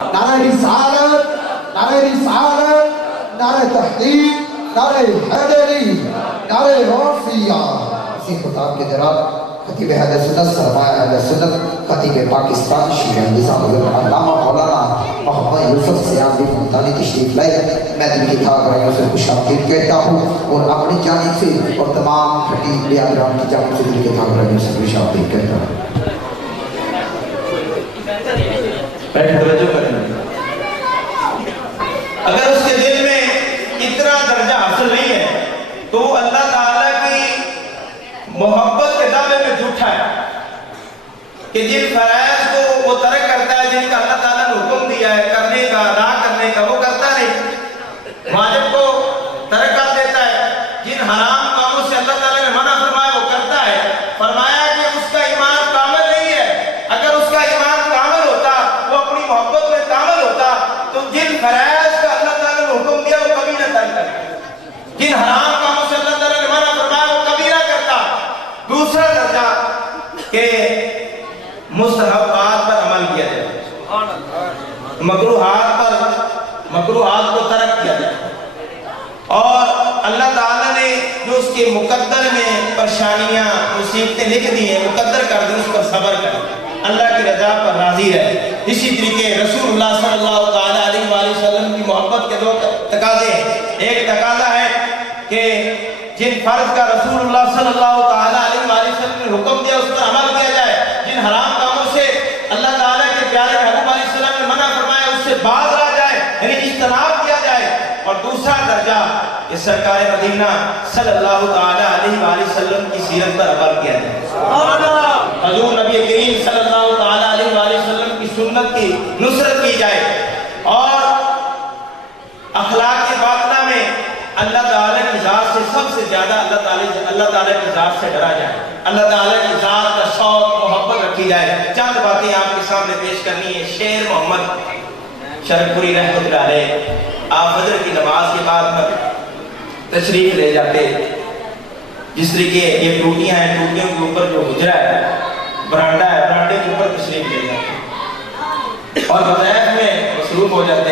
نعرہ رسالت، نعرہ رسالت، نعرہ تحقیق، نعرہ حیدری، نعرہ غوثیہ۔ اسی خطاب کے دوران خطیب اہل سنت سرمایہ اہل سنت خطیب پاکستان شیعہ نظام حضرت علامہ مولانا محمد یوسف سیاسی ملتانی تشریف لائے۔ میں دل کی تھا رہی سے خوش آمدید کہتا ہوں اور اپنی جانب سے اور تمام خطیب لیادران کی جانب سے دل کی تھا رہی سے خوش آمدید کہتا ہوں۔ توجہ کریں، اگر اس کے دل میں اتنا درجہ حاصل نہیں ہے تو وہ اللہ تعالیٰ کی محبت کے دعوے میں جھوٹا ہے کہ جن فرائض کو وہ ترک کرتا ہے، جن کا اللہ تعالیٰ نے حکم دیا ہے کرنے کا، نہ کرنے کا، وہ کرتا نہیں، واجب کو ترک کر دیتا ہے، جن حرام کاموں سے اللہ تعالیٰ نے منع فرمایا وہ کرتا ہے۔ فرمایا کہ اس کا ایمان کامل نہیں ہے، اگر اس کا ایمان کامل ہوتا، وہ اپنی محبت میں کامل ہوتا تو جن فرائض کا اللہ تعالیٰ نے حکم دیا وہ کبھی نہ ترک کرتا، جن حرام کاموں سے اللہ تعالیٰ نے منع فرمایا وہ کبھی نہ کرتا۔ دوسرا درجہ کہ مستحبات پر عمل کیا جائے، مکروہات کو ترک کیا جائے، اور اللہ تعالیٰ نے جو اس کے مقدر میں پریشانیاں مصیبتیں لکھ دی ہیں مقدر کر دی، اس پر صبر کرے، اللہ کی رضا پر راضی رہے۔ اسی طریقے رسول اللہ صلی اللہ تعالیٰ علیہ وآلہ وسلم کی محبت کے دو تقاضے ہیں۔ ایک تقاضا ہے کہ جن فرض کا رسول اللہ صلی اللہ تعالیٰ علیہ وآلہ وسلم نے حکم دیا اس پر عمل کیا جائے، جن حرام کاموں سے اللہ تعالیٰ کے پیارے محبوب علیہ السلام نے منع فرمایا اس سے باز آ جائے، یعنی اجتناب کیا جائے۔ اور دوسرا درجہ کہ سرکار مدینہ صلی اللہ تعالیٰ علیہ وآلہ وسلم کی سیرت پر عمل کیا جائے، حضور نبی کریم صلی اللہ تعالیٰ علیہ وآلہ وسلم کی سنت کی نصرت کی جائے، اور اخلاق باطنہ میں اللہ تعالیٰ کی ذات سے سب سے زیادہ اللہ تعالیٰ کی ذات سے ڈرا جائے، اللہ تعالیٰ کی ذات کا شوق محبت رکھی جائے۔ چند باتیں آپ کے سامنے پیش کرنی ہے۔ شیر محمد شرف پوری رحمۃ اللہ علیہ آپ فجر کی نماز کے بعد میں تشریف لے جاتے، جس طریقے یہ ٹوٹیاں ہیں، ٹوٹیوں کے اوپر جو حجرہ ہے، برانڈا ہے، برانڈے کے اوپر تشریف لے جاتے اور وظائف میں مصروف ہو جاتے۔